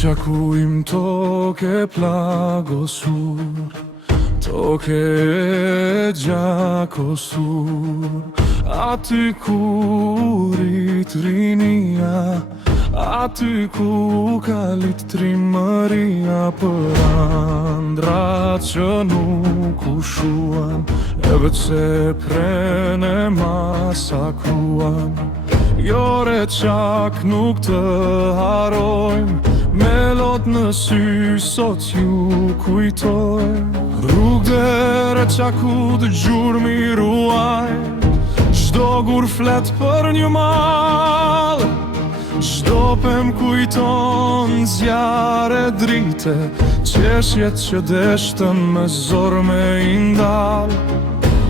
qaku im toke plagosur, toke e gjakosur, aty ku rrit rinia, aty ku kalit trimëria, për andrat që nuk u shuan, e vëtse prene masakruan. Jo re qak nuk të harojmë, me lot në sy sot ju kujtojmë. Rrugë re qaku të gjurmi ruajnë, çdo gur flet për një mal, çdo pem kujton zjarre drite, qeshjet që deshtën me zor me indal.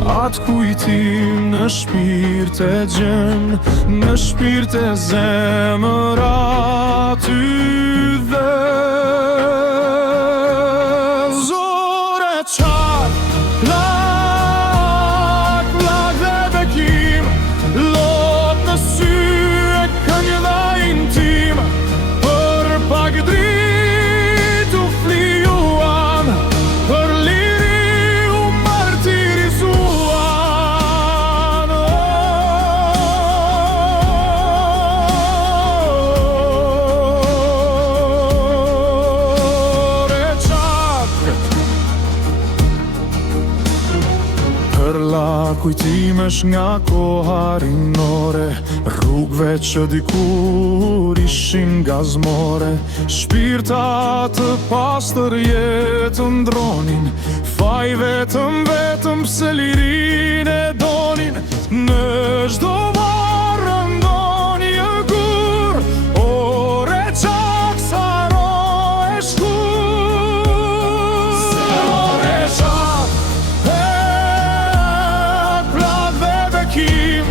Atë kujtim në shpirt e gjen, në shpirt e zemër aty dhe zore qak, plak, plak dhe bekim, lot në sy e kënjë dhe intim, për pak drit u flijuan, për liri u martirizuan. Për la kujtimesh nga koha rinore, rrugve që dikur ishin gazmore, shpirta të pastër jetën dronin, faj vetëm pse lirin e donin. Në çdo varë ndonjë gur, ore qak saro e shkur. Ore qak, plak dhe bekim,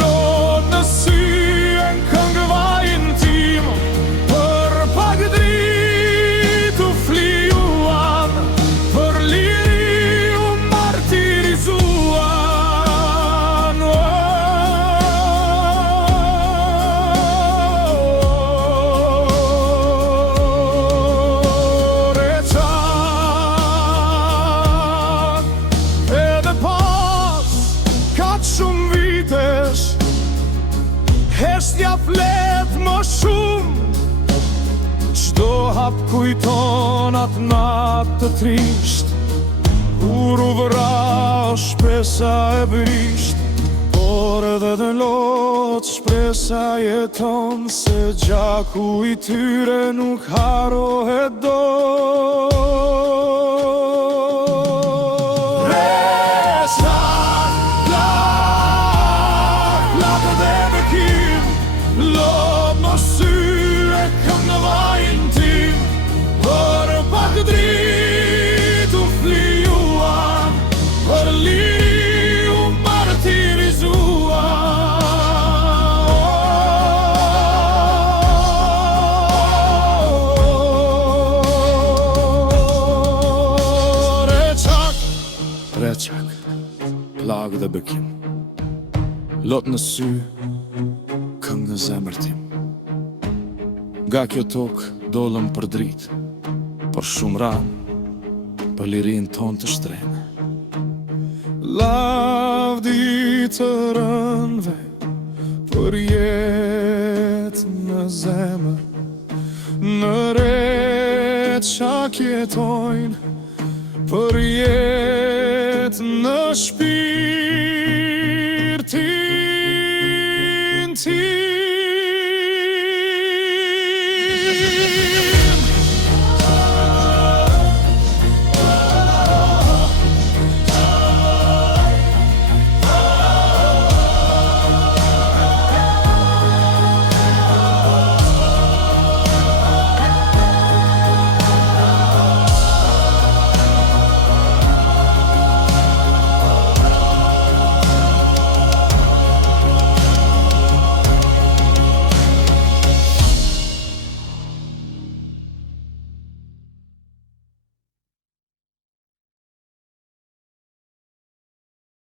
lot në sy e këngë vajin tim, për pak drit u flijuan, për liri u martirizuan. Ore qak, edhe pas kaq shumë vitesh, heshtja flet më shumë, çdo hap kujton atë natë të trisht, kur u vra shpresa e brisht, por edhe dhe lot shpresa jeton, se gjaku i tyre nuk harohet dot. Lot në sy e këngë vajin tim, për pak drit u flijuan, për liri u martirizuan. Re qak, plak dhe bekim, lot në sy, këngë në zemër tim. Nga kjo tokë dolëm për drit, për shumë ranë, për lirin ton të shtrenë. Lavdi të rënve, për jetë në zemër, në re qak jetojnë, për jetë